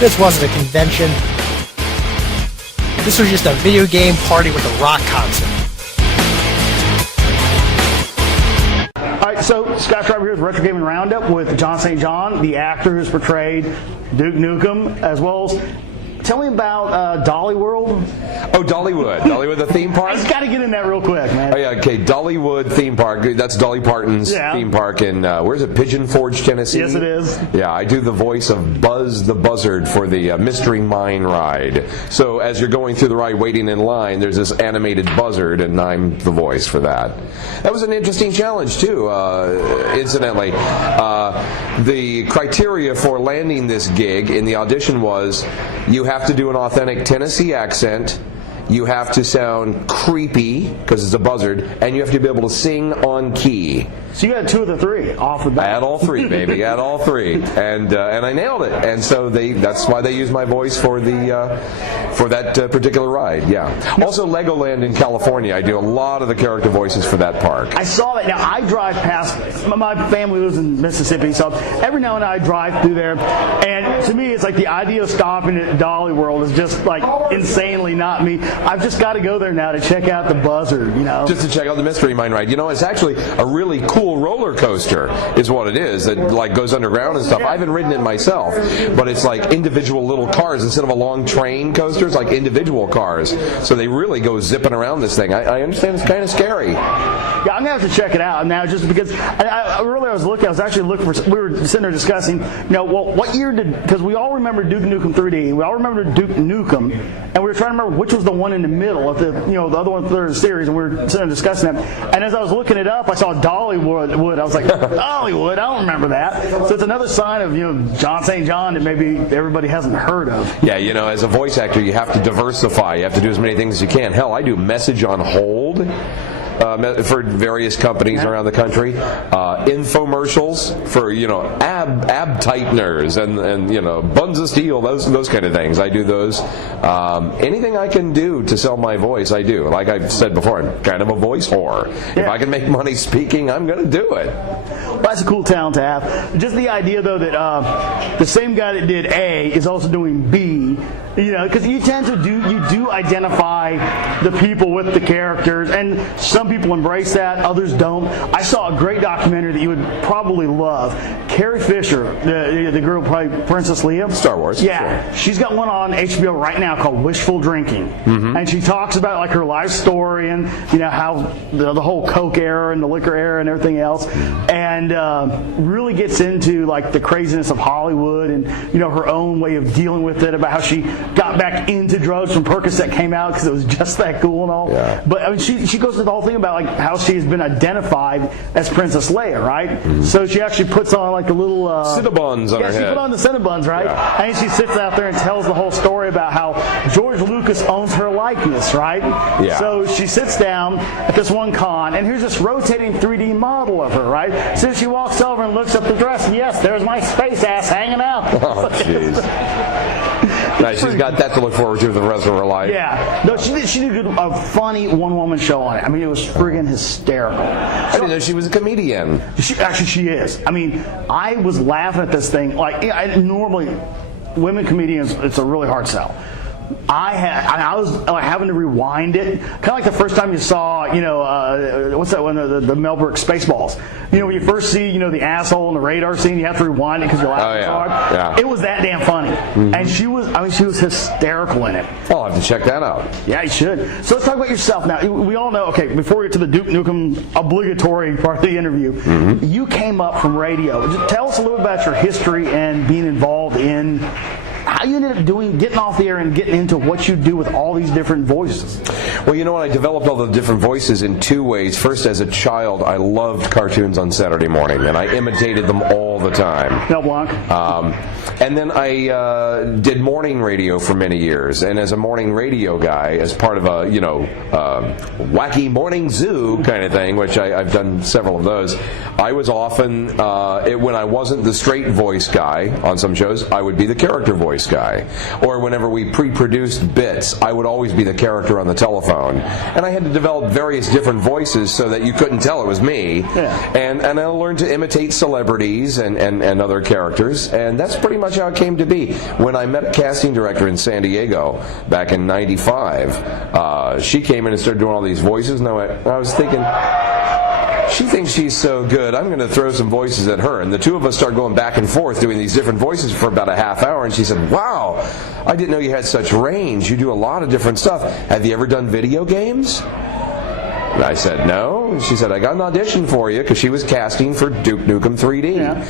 This wasn't a convention. This was just a video game party with a rock concert. Alright, so Scott Schreiber here with Retro Gaming Roundup with John St. John, the actor who's portrayed Duke Nukem, as well as... Tell me about Dollywood. Oh, Dollywood. Dollywood, the theme park? I just got to get in that real quick, man. Oh, yeah, okay. Dollywood theme park. That's Dolly Parton's theme park in, where's it, Pigeon Forge, Tennessee? Yes, it is. Yeah, I do the voice of Buzz the Buzzard for the Mystery Mine ride. So as you're going through the ride waiting in line, there's this animated buzzard, and I'm the voice for that. That was an interesting challenge, too, incidentally. The criteria for landing this gig in the audition was you have to do an authentic Tennessee accent, you have to sound creepy, because it's a buzzard, and you have to be able to sing on key. So you had 2 of the 3 off the bat. I had all 3, baby. I had all 3, and I nailed it. And so that's why they used my voice for that particular ride. Yeah. Also, Legoland in California. I do a lot of the character voices for that park. I saw that. Now I drive past. My family lives in Mississippi, so every now and then I drive through there. And to me, it's like the idea of stopping at Dolly World is just like insanely not me. I've just got to go there now to check out the buzzard. You know, just to check out the Mystery Mine ride. You know, it's actually a really cool roller coaster is what it is, that like goes underground and stuff. I haven't ridden it myself, but it's like individual little cars instead of a long train coaster. It's like individual cars, so they really go zipping around this thing. I understand it's kind of scary. Yeah, I'm gonna have to check it out now, just because I was actually looking for. We were sitting there discussing, what year did, because we all remember Duke Nukem 3D, we all remember Duke Nukem, and we were trying to remember which was the one in the middle of the other one third of the series, and we were sitting there discussing that. And as I was looking it up, I saw Dollywood. I was like, Dollywood, I don't remember that. So it's another sign of John St. John that maybe everybody hasn't heard of. Yeah, as a voice actor, you have to diversify. You have to do as many things as you can. Hell, I do message on hold for various companies around the country, infomercials for ab tighteners and buns of steel, those kind of things. I do those. Anything I can do to sell my voice, I do. Like I've said before, I'm kind of a voice whore. Yeah. If I can make money speaking, I'm going to do it. Well, that's a cool talent to have. Just the idea, though, that the same guy that did A is also doing B. Because you tend to do identify the people with the characters, and some people embrace that, others don't. I saw a great documentary that you would probably love. Carrie Fisher, the girl who played Princess Leia. Star Wars. Yeah. Sure. She's got one on HBO right now called Wishful Drinking. Mm-hmm. And she talks about like her life story and how the whole Coke era and the liquor era and everything else. And really gets into like the craziness of Hollywood and her own way of dealing with it, about how she got back into drugs when Percocet came out because it was just that cool and all. Yeah. But I mean, she goes into the whole thing about like how she has been identified as Princess Leia, right? Mm-hmm. So she actually puts on like a little Cinnabons on her head. Yeah, she put on the Cinnabons, right? Yeah. And she sits out there and tells the whole story about how George Lucas owns her likeness, right? Yeah. So she sits down at this one con, and here's this rotating 3D model of her, right? So she walks over and looks up the dress, and yes, there's my space ass hanging out. Oh, jeez. Nice. She's got that to look forward to for the rest of her life. Yeah. No, she did a funny one-woman show on it. I mean, it was friggin' hysterical. I didn't know she was a comedian. She is. I mean, I was laughing at this thing. Like, normally, women comedians, it's a really hard sell. I was having to rewind it, kind of like the first time you saw, what's that one, the Mel Brooks Spaceballs. When you first see, the asshole in the radar scene, you have to rewind it because you're laughing so hard. Yeah. It was that damn funny, and she was hysterical in it. I'll have to check that out. Yeah, you should. So let's talk about yourself now. We all know. Okay, before we get to the Duke Nukem obligatory part of the interview, you came up from radio. Just tell us a little bit about your history and being involved in how you ended up getting off the air and getting into what you do with all these different voices. Well, I developed all the different voices in 2 ways. First, as a child, I loved cartoons on Saturday morning, and I imitated them all the time. Mel Blanc. And then I did morning radio for many years, and as a morning radio guy, as part of a wacky morning zoo kind of thing, which I've done several of those, I was often when I wasn't the straight voice guy on some shows, I would be the character voice guy. Or whenever we pre-produced bits, I would always be the character on the telephone. And I had to develop various different voices so that you couldn't tell it was me. Yeah. And I learned to imitate celebrities and other characters, and that's pretty much how it came to be. When I met a casting director in San Diego back in '95, she came in and started doing all these voices, and I was thinking, she thinks she's so good, I'm going to throw some voices at her. And the two of us started going back and forth doing these different voices for about a half hour, and she said, wow, I didn't know you had such range. You do a lot of different stuff. Have you ever done video games? And I said, no. And she said, I got an audition for you, because she was casting for Duke Nukem 3D. Yeah.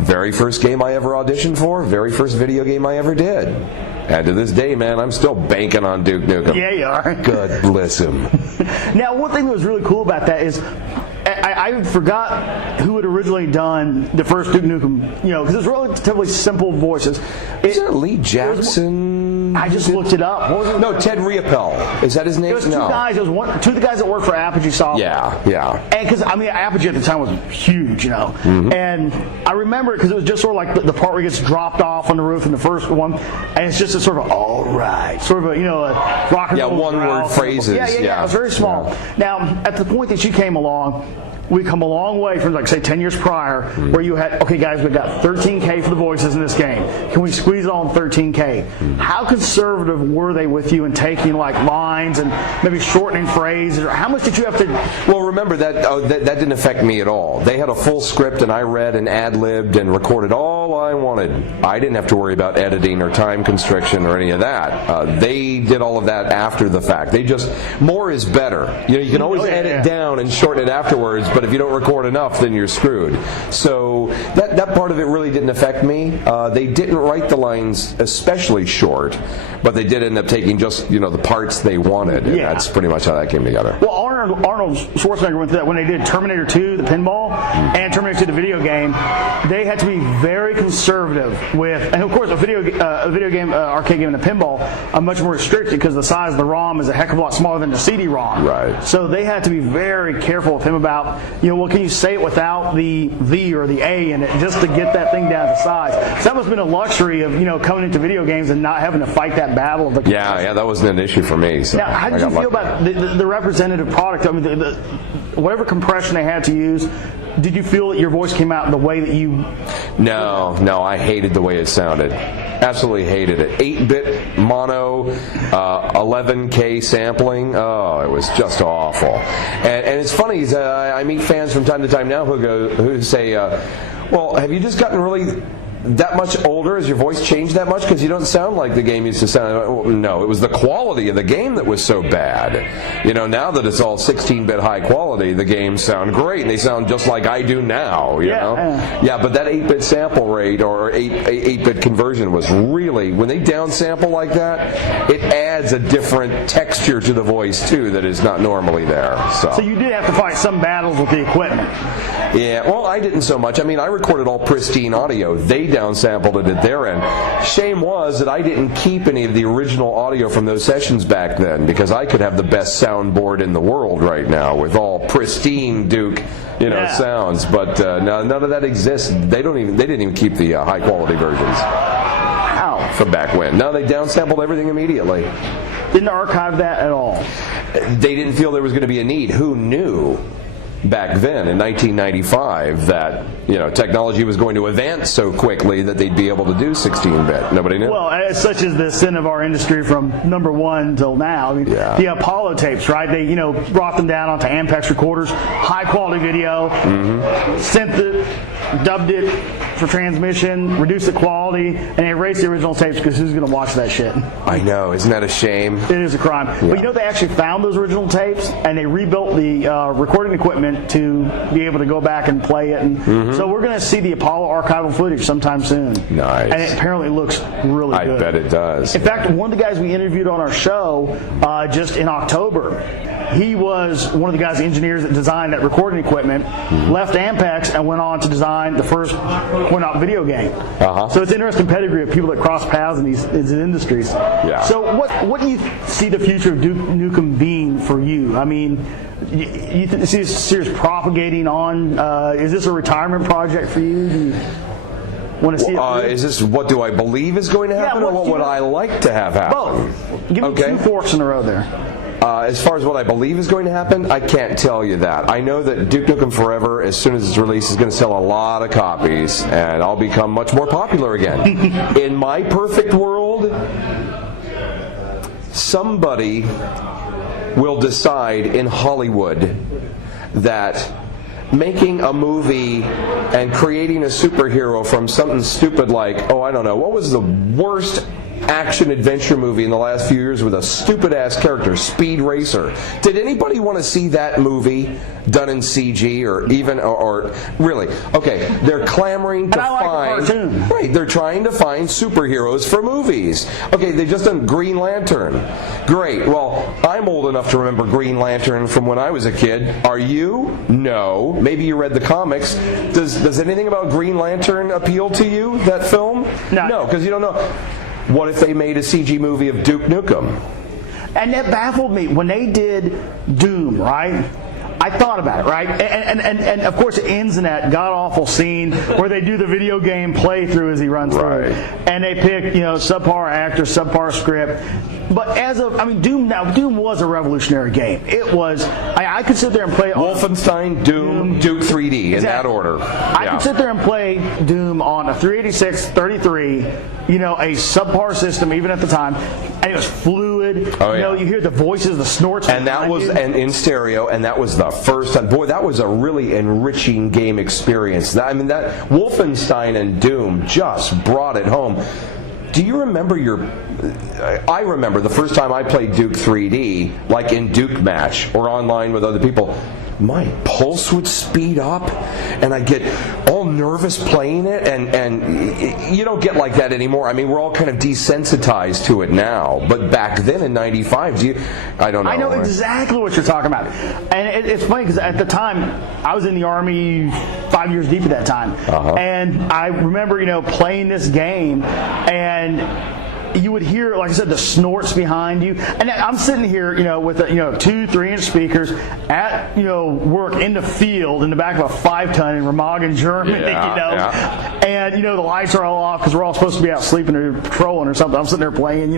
Very first game I ever auditioned for, very first video game I ever did. And to this day, man, I'm still banking on Duke Nukem. Yeah, you are. God bless him. Now, one thing that was really cool about that is I forgot who had originally done the first Duke Nukem, because it's relatively simple voices. Is that Lee Jackson? I just looked it up. What was it? No, Ted Riopelle. Is that his name? It was two guys. It was two of the guys that worked for Apogee Software. Yeah. And because Apogee at the time was huge, Mm-hmm. And I remember it because it was just sort of like the part where he gets dropped off on the roof in the first one, and it's just a sort of all right, sort of a a rock and roll. Yeah, one-word phrases. Yeah. It was very small. Yeah. Now, at the point that you came along, we come a long way from, say 10 years prior, where you had, okay guys, we've got 13K for the voices in this game. Can we squeeze it on 13K? How conservative were they with you in taking lines and maybe shortening phrases? Or how much did you have to... Well, remember, that didn't affect me at all. They had a full script, and I read and ad-libbed and recorded all I wanted. I didn't have to worry about editing or time constriction or any of that. They did all of that after the fact. They just... More is better. You can always edit down and shorten it afterwards, but if you don't record enough, then you're screwed. So that part of it really didn't affect me. They didn't write the lines especially short, but they did end up taking just the parts they wanted, and that's pretty much how that came together. Well, Arnold Schwarzenegger went through that when they did Terminator 2, the pinball, and Terminator 2, the video game. They had to be very conservative with, and of course, a video game, arcade game, and a pinball are much more restricted because the size of the ROM is a heck of a lot smaller than the CD-ROM. Right. So they had to be very careful with him about, can you say it without the V or the A in it, just to get that thing down to size. So that must have been a luxury of, coming into video games and not having to fight that battle. Of the yeah, that wasn't an issue for me. So now, how did you feel about the representative product? I mean, whatever compression they had to use, did you feel that your voice came out the way that you... No, I hated the way it sounded. Absolutely hated it. 8-bit mono, 11K sampling. Oh, it was just awful. And it's funny, I meet fans from time to time now who say, well, have you just gotten really that much older? Has your voice changed that much? Because you don't sound like the game used to sound. Well, no, it was the quality of the game that was so bad. Now that it's all 16-bit high quality, the games sound great, and they sound just like I do now. You know? Yeah, but that 8-bit sample rate or 8-bit conversion was really, when they downsample like that, it adds a different texture to the voice too that is not normally there. So you did have to fight some battles with the equipment. Yeah, well, I didn't so much. I mean, I recorded all pristine audio. They downsampled it at their end. Shame was that I didn't keep any of the original audio from those sessions back then, because I could have the best soundboard in the world right now with all pristine Duke, sounds. But none of that exists. They didn't even keep the high quality versions. Wow. From back when. No, they downsampled everything immediately. Didn't archive that at all. They didn't feel there was going to be a need. Who knew back then in 1995 that technology was going to advance so quickly that they'd be able to do 16-bit? Nobody knew. Well, such is the sin of our industry from number one till now. I mean, the Apollo tapes, right? They brought them down onto Ampex recorders, high quality video, synth it, dubbed it for transmission, reduced the quality, and they erased the original tapes because who's going to watch that shit? I know, isn't that a shame? It is a crime. Yeah. But they actually found those original tapes and they rebuilt the recording equipment to be able to go back and play it. And so we're going to see the Apollo archival footage sometime soon. Nice. And it apparently looks really good. I bet it does. In fact, one of the guys we interviewed on our show just in October, he was one of the guys, the engineers that designed that recording equipment, left Ampex and went on to design the first point-out video game. So it's an interesting pedigree of people that cross paths in these industries. Yeah. So what do you see the future of Duke Nukem being for you? I mean, you see this series propagating on? Is this a retirement project for you? Want to see it? Is this what do I believe is going to happen, or what would I like to have happen? Both. Give me 2 forks in a row there. As far as what I believe is going to happen, I can't tell you that. I know that Duke Nukem Forever, as soon as it's released, is going to sell a lot of copies, and I'll become much more popular again. In my perfect world, somebody will decide in Hollywood that making a movie and creating a superhero from something stupid like, oh, I don't know, what was the worst action-adventure movie in the last few years with a stupid-ass character, Speed Racer? Did anybody want to see that movie done in CG or even, or really? Okay, they're clamoring to find... Right, they're trying to find superheroes for movies. Okay, they just done Green Lantern. Great, well, I'm old enough to remember Green Lantern from when I was a kid. Are you? No. Maybe you read the comics. Does anything about Green Lantern appeal to you, that film? No, because you don't know. What if they made a CG movie of Duke Nukem? And that baffled me. When they did Doom, right? I thought about it, right? And of course it ends in that god-awful scene where they do the video game playthrough as he runs through. And they pick, subpar actors, subpar script. But Doom was a revolutionary game. It was, I could sit there and play Wolfenstein, Doom, Duke 3D, in that order. I could sit there and play Doom on a 386, 33, a subpar system even at the time, and it was fluid. Oh, yeah. You hear the voices, the snorts. And that was in stereo, and that was the first time. Boy, that was a really enriching game experience. That Wolfenstein and Doom just brought it home. Do you remember I remember the first time I played Duke 3D, like in Duke Match or online with other people. My pulse would speed up, and I'd get all nervous playing it, and you don't get like that anymore. I mean, we're all kind of desensitized to it now, but back then in '95, I don't know. I know exactly what you're talking about, and it's funny because at the time I was in the Army 5 years deep at that time, and I remember playing this game and you would hear, like I said, the snorts behind you. And I'm sitting here, with 2-3-inch speakers at, work in the field in the back of a 5-ton in Remagen, Germany, And, the lights are all off because we're all supposed to be out sleeping or patrolling or something. I'm sitting there playing,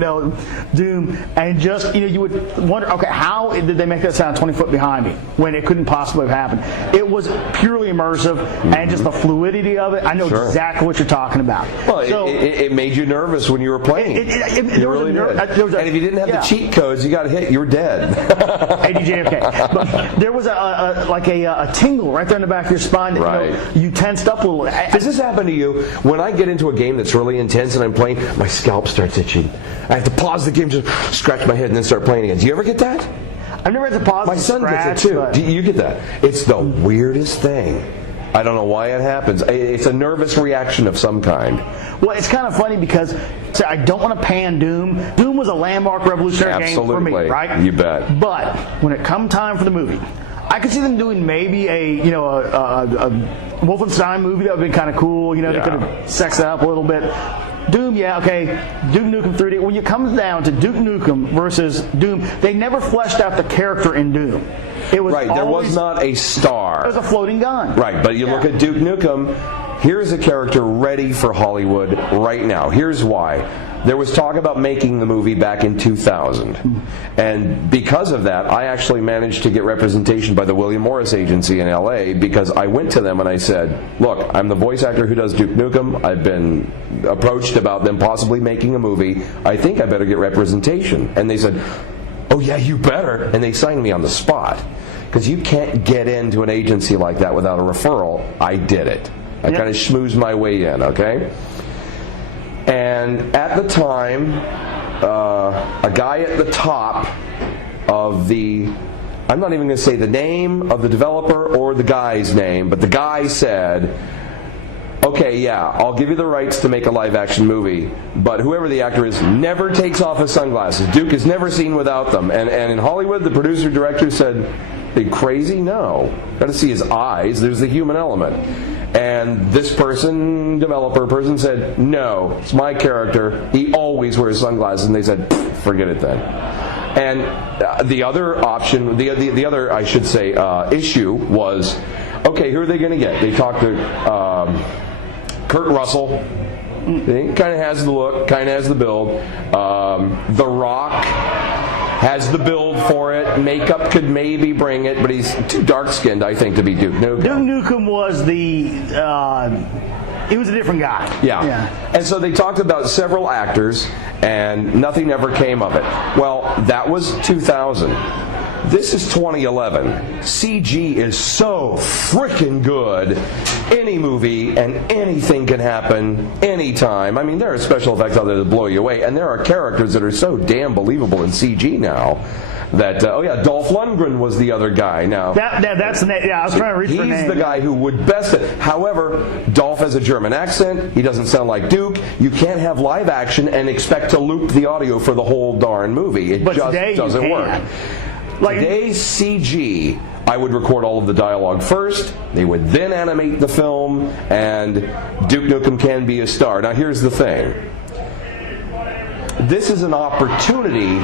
Doom. And just, you would wonder, okay, how did they make that sound 20 foot behind me when it couldn't possibly have happened? It was purely immersive, and just the fluidity of it. I know exactly what you're talking about. Well, so, it made you nervous when you were playing. There really did. And if you didn't have the cheat codes, you got hit, you were dead. ADJFK. But there was a tingle right there in the back of your spine that you tensed up a little. Does this happen to you? When I get into a game that's really intense and I'm playing, my scalp starts itching. I have to pause the game, just scratch my head, and then start playing again. Do you ever get that? I've never had to pause. My son gets it too. Do you get that? It's the weirdest thing. I don't know why it happens. It's a nervous reaction of some kind. Well, it's kind of funny because I don't want to pan Doom. Doom was a landmark revolutionary game for me, right? You bet. But when it come time for the movie, I could see them doing maybe a Wolfenstein movie that would be kind of cool. They could have sexed it up a little bit. Doom, okay. Duke Nukem 3D. When it comes down to Duke Nukem versus Doom, they never fleshed out the character in Doom. It was there was not a star. It was a floating gun. Right, but you look at Duke Nukem, here's a character ready for Hollywood right now. Here's why. There was talk about making the movie back in 2000. And because of that, I actually managed to get representation by the William Morris Agency in LA, because I went to them and I said, look, I'm the voice actor who does Duke Nukem. I've been approached about them possibly making a movie. I think I better get representation. And they said, oh yeah, you better. And they signed me on the spot. Because you can't get into an agency like that without a referral. I did it. I kind of schmoozed my way in, okay? And at the time, a guy at the top of I'm not even going to say the name of the developer or the guy's name, but the guy said, okay, yeah, I'll give you the rights to make a live-action movie, but whoever the actor is never takes off his sunglasses. Duke is never seen without them. And in Hollywood, the producer-director said, are you crazy? No. Got to see his eyes. There's the human element. And this developer person said, no, it's my character. He always wears sunglasses. And they said, forget it then. And the other option, the other, I should say, issue was, okay, who are they going to get? They talked to Kurt Russell. He kind of has the look, kind of has the build. The Rock has the build for it. Makeup could maybe bring it, but he's too dark-skinned, I think, to be Duke Nukem. Duke Nukem was he was a different guy. Yeah. And so they talked about several actors, and nothing ever came of it. Well, that was 2000. This is 2011. CG is so freaking good. Any movie and anything can happen anytime. I mean, there are special effects out there that blow you away, and there are characters that are so damn believable in CG now. That Dolph Lundgren was the other guy. Now that's the name. Yeah, I was trying to reach for a name. He's the guy who would best it. However, Dolph has a German accent. He doesn't sound like Duke. You can't have live action and expect to loop the audio for the whole darn movie. It just doesn't work. Today's CG, I would record all of the dialogue first. They would then animate the film, and Duke Nukem can be a star. Now, here's the thing. This is an opportunity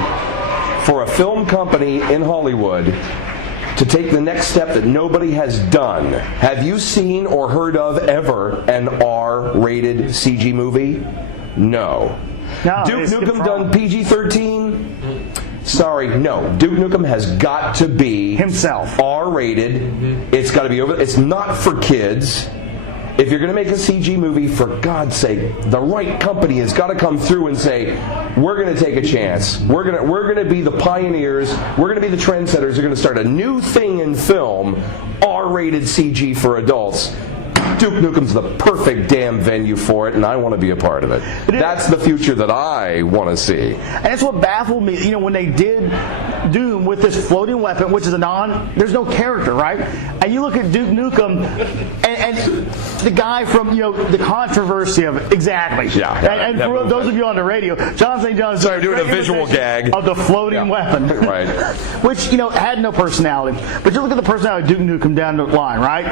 for a film company in Hollywood to take the next step that nobody has done. Have you seen or heard of ever an R-rated CG movie? No. Duke Nukem done PG-13? Sorry, no. Duke Nukem has got to be himself R-rated. It's got to be over. It's not for kids. If you're going to make a CG movie, for God's sake, the right company has got to come through and say, we're going to take a chance. We're going to be the pioneers. We're going to be the trendsetters. We're going to start a new thing in film, R-rated CG for adults. Duke Nukem's the perfect damn venue for it, and I want to be a part of it. That's the future that I want to see. And that's what baffled me, when they did Doom with this floating weapon, which is there's no character, right? And you look at Duke Nukem, and the guy from, the controversy of it, exactly. Yeah. And for those of you on the radio, John St. John's doing a visual gag of the floating weapon, right? Which had no personality. But you look at the personality of Duke Nukem down the line, right?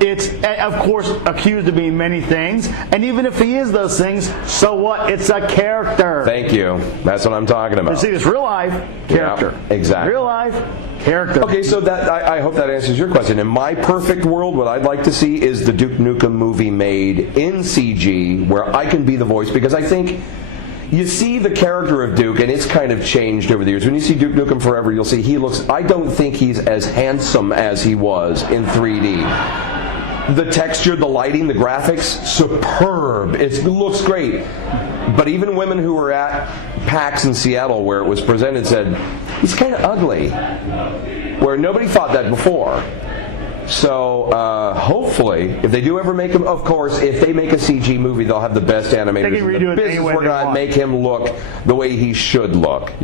It's of course accused of being many things, and even if he is those things, so what? It's a character. Thank you. That's what I'm talking about. You see, this real life character. Yeah, exactly. Real life character. Okay, so that I hope that answers your question. In my perfect world, what I'd like to see is the Duke Nukem movie made in CG, where I can be the voice, because I think you see the character of Duke, and it's kind of changed over the years. When you see Duke Nukem Forever, you'll see I don't think he's as handsome as he was in 3D. The texture, the lighting, the graphics, superb. It looks great. But even women who were at PAX in Seattle, where it was presented, said, he's kind of ugly. Where nobody thought that before. So, hopefully, if they do ever make him, of course, if they make a CG movie, they'll have the best animators in the business. We're going to make him look the way he should look,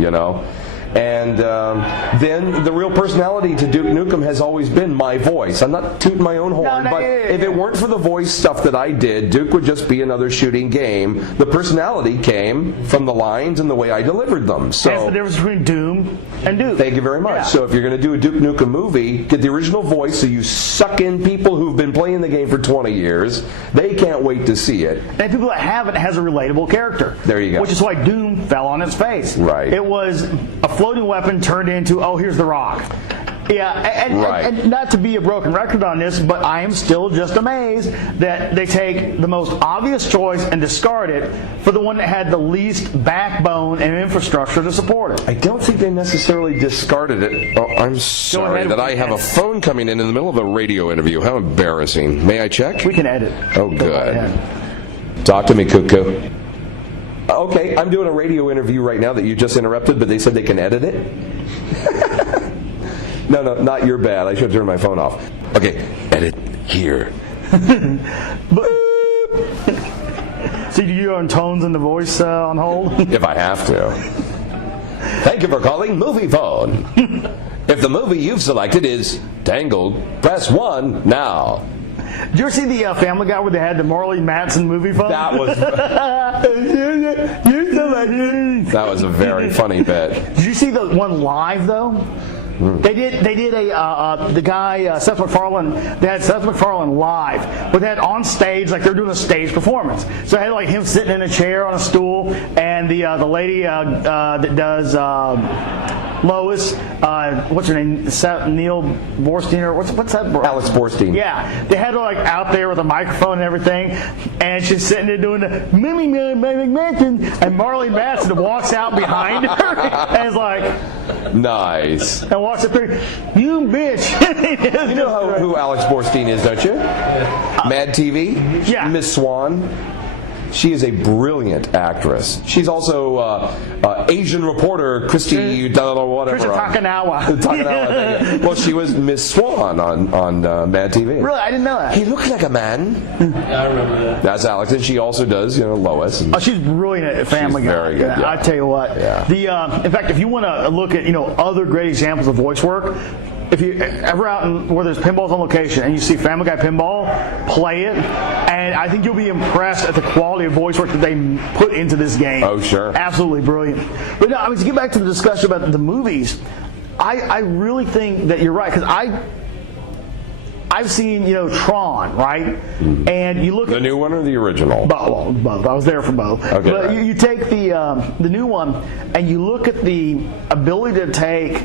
And then the real personality to Duke Nukem has always been my voice. I'm not tooting my own horn, but if it weren't for the voice stuff that I did, Duke would just be another shooting game. The personality came from the lines and the way I delivered them. So that's the difference between Doom and Duke. Thank you very much. Yeah. So if you're going to do a Duke Nukem movie, get the original voice so you suck in people who've been playing the game for 20 years. They can't wait to see it. And people that haven't has a relatable character. There you go. Which is why Doom fell on its face. Right. It was a floating weapon turned into, here's the Rock. Yeah, and not to be a broken record on this, but I am still just amazed that they take the most obvious choice and discard it for the one that had the least backbone and infrastructure to support it. I don't think they necessarily discarded it. Oh, I'm sorry that I have a phone coming in the middle of a radio interview. How embarrassing. May I check? We can edit. Oh, good. Talk to me, Cuckoo. Okay, I'm doing a radio interview right now that you just interrupted, but they said they can edit it? No, not your bad. I should have turned my phone off. Okay, edit here. So do you on tones and the voice on hold? If I have to. Thank you for calling Movie Phone. If the movie you've selected is Tangled, press 1 now. Did you ever see the Family Guy where they had the Morley Manson movie phone? That was a very funny bit. Did you see the one live though? They did the guy Seth MacFarlane. They had Seth MacFarlane live, but they had on stage like they're doing a stage performance. So they had like him sitting in a chair on a stool, and the lady that does Lois, what's her name? Neil Borstein, or what's that? Alex Borstein. Yeah, they had her like out there with a microphone and everything, and she's sitting there doing the Mimi Mansion, and Marlene Manson walks out behind her and is like, nice. And walks up there, you bitch. You know who Alex Borstein is, don't you? Mad TV? Yeah. Miss Swan. She is a brilliant actress. She's also Asian reporter Christy, whatever. Christy Takanawa. Takanawa. Well, she was Miss Swan on Mad TV. Really? I didn't know that. He looked like a man. I remember that. That's Alex, and she also does, Lois. Oh, she's brilliant at Family Guy. Very good. Yeah. I tell you what. Yeah. In fact, if you want to look at other great examples of voice work, if you ever out where there's pinballs on location and you see Family Guy Pinball, play it, and I think you'll be impressed at the quality of voice work that they put into this game. Oh, sure. Absolutely brilliant. But no, to get back to the discussion about the movies, I really think that you're right, because I've seen, Tron, right? Mm-hmm. And you look at the new one or the original? Both. I was there for both. Okay, but right. you take the new one and you look at the ability to take.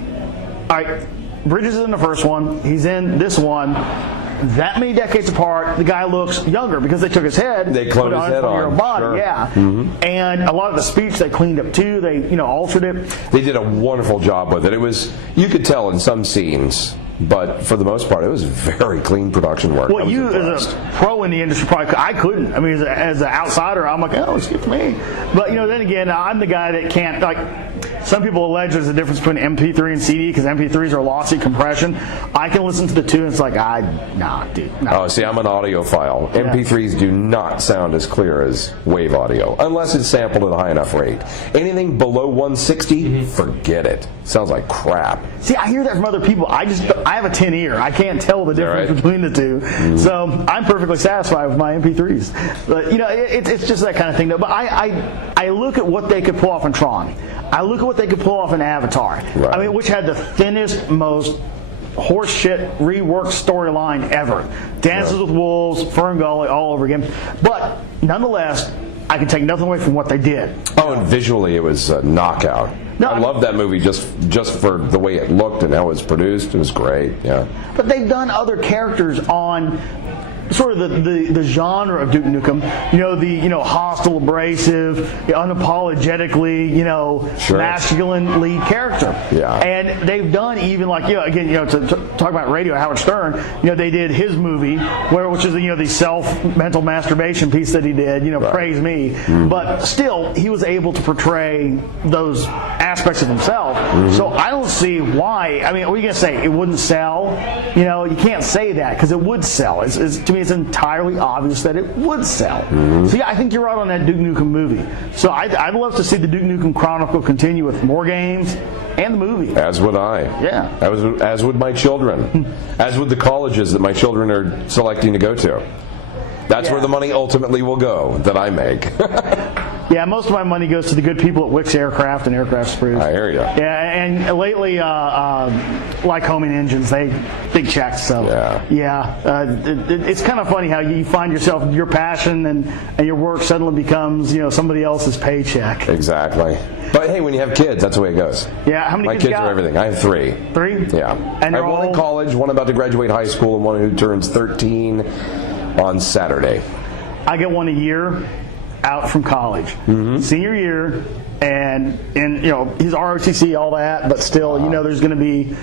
All right, Bridges is in the first one. He's in this one. That many decades apart, the guy looks younger because they took his head. They cloned his head on. Body, sure. yeah. Mm-hmm. And a lot of the speech they cleaned up too. They, altered it. They did a wonderful job with it. You could tell in some scenes, but for the most part, it was very clean production work. Well, you as a pro in the industry, probably I couldn't. I mean, as an outsider, I'm like, oh, excuse me. But then again, I'm the guy that can't Some people allege there's a difference between MP3 and CD because MP3s are lossy compression. I can listen to the two and it's like, dude. Nah. Oh, see, I'm an audiophile. Yeah. MP3s do not sound as clear as wave audio unless it's sampled at a high enough rate. Anything below 160, forget it. Sounds like crap. See, I hear that from other people. I have a tin ear. I can't tell the difference between the two. Mm-hmm. So I'm perfectly satisfied with my MP3s. But, it's just that kind of thing. Though. But I look at what they could pull off in Tron. I look at what they could pull off in Avatar. Right. I mean, which had the thinnest, most horseshit reworked storyline ever. Dances with Wolves, Fern Gully, all over again. But nonetheless, I can take nothing away from what they did. Oh, and visually it was a knockout. No, I love that movie just for the way it looked and how it was produced. It was great, yeah. But they've done other characters on sort of the genre of Duke Nukem, the hostile, abrasive, unapologetically, masculine lead character. Yeah. And they've done even to talk about radio, Howard Stern, they did his movie which is the self-mental masturbation piece that he did, right. Praise me. Mm-hmm. But still, he was able to portray those aspects of himself. Mm-hmm. So I don't see why. I mean, what are you going to say? It wouldn't sell? You can't say that because it would sell. To me, it's entirely obvious that it would sell. Mm-hmm. So yeah, I think you're right on that Duke Nukem movie. So I'd love to see the Duke Nukem Chronicle continue with more games and the movie. As would I. Yeah. As would my children. As would the colleges that my children are selecting to go to. That's where the money ultimately will go that I make. Yeah, most of my money goes to the good people at Wix Aircraft and Aircraft Spruce. I hear you. Yeah, and lately, Lycoming Engines, they big checks. So it's kind of funny how you find yourself, your passion and your work suddenly becomes somebody else's paycheck. Exactly. But hey, when you have kids, that's the way it goes. Yeah, how many kids? My kids are everything. I have 3. 3? Yeah. And I have one in college, one about to graduate high school, and one who turns 13 on Saturday. I get one a year out from college, senior year, and he's ROTC, all that, but still, there's going to be.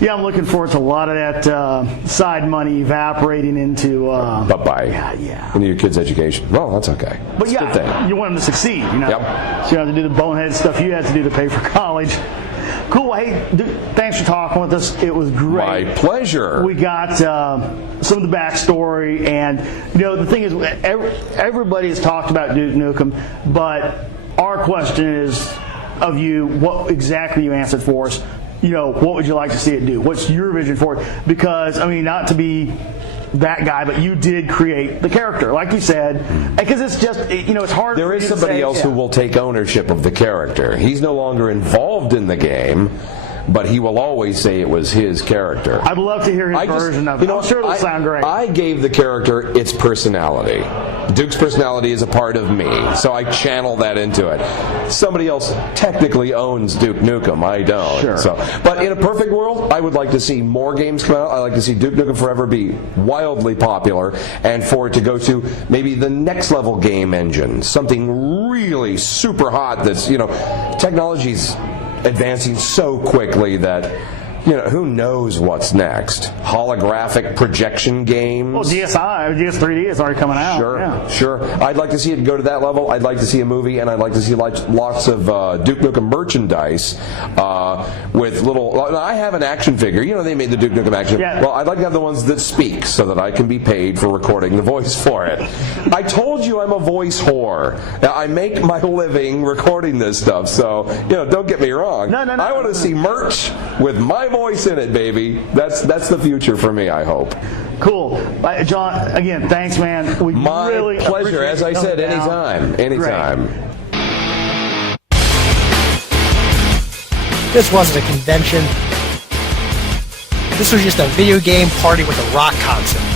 Yeah, I'm looking forward to a lot of that side money evaporating into. Bye-bye. Yeah. Into your kids' education. Well, that's okay. But it's a good thing. You want them to succeed, Yep. So you have to do the bonehead stuff you had to do to pay for college. Cool. Hey, thanks for talking with us. It was great. My pleasure. We got some of the backstory, and the thing is, everybody has talked about Duke Nukem, but our question is of you, what exactly you answered for us. What would you like to see it do? What's your vision for it? Because not to be that guy, but you did create the character, like you said, because it's just it's hard. There is somebody else who will take ownership of the character. He's no longer involved in the game, but he will always say it was his character. I'd love to hear his version of it. I'm sure it'll sound great. I gave the character its personality. Duke's personality is a part of me, so I channel that into it. Somebody else technically owns Duke Nukem. I don't. Sure. So, but in a perfect world, I would like to see more games come out. I'd like to see Duke Nukem Forever be wildly popular, and for it to go to maybe the next level game engine, something really super hot. That's technology's advancing so quickly that. Who knows what's next? Holographic projection games? Well, DS3D is already coming out. Sure, yeah. sure. I'd like to see it go to that level. I'd like to see a movie, and I'd like to see lots of Duke Nukem merchandise with little... I have an action figure. They made the Duke Nukem action. Yeah. Well, I'd like to have the ones that speak so that I can be paid for recording the voice for it. I told you I'm a voice whore. Now, I make my living recording this stuff, so, don't get me wrong. No. I want to see merch with my voice in it, baby. That's the future for me, I hope. Cool. John, again, thanks, man. We My really pleasure. As I said, anytime. Great. This wasn't a convention. This was just a video game party with a rock concert.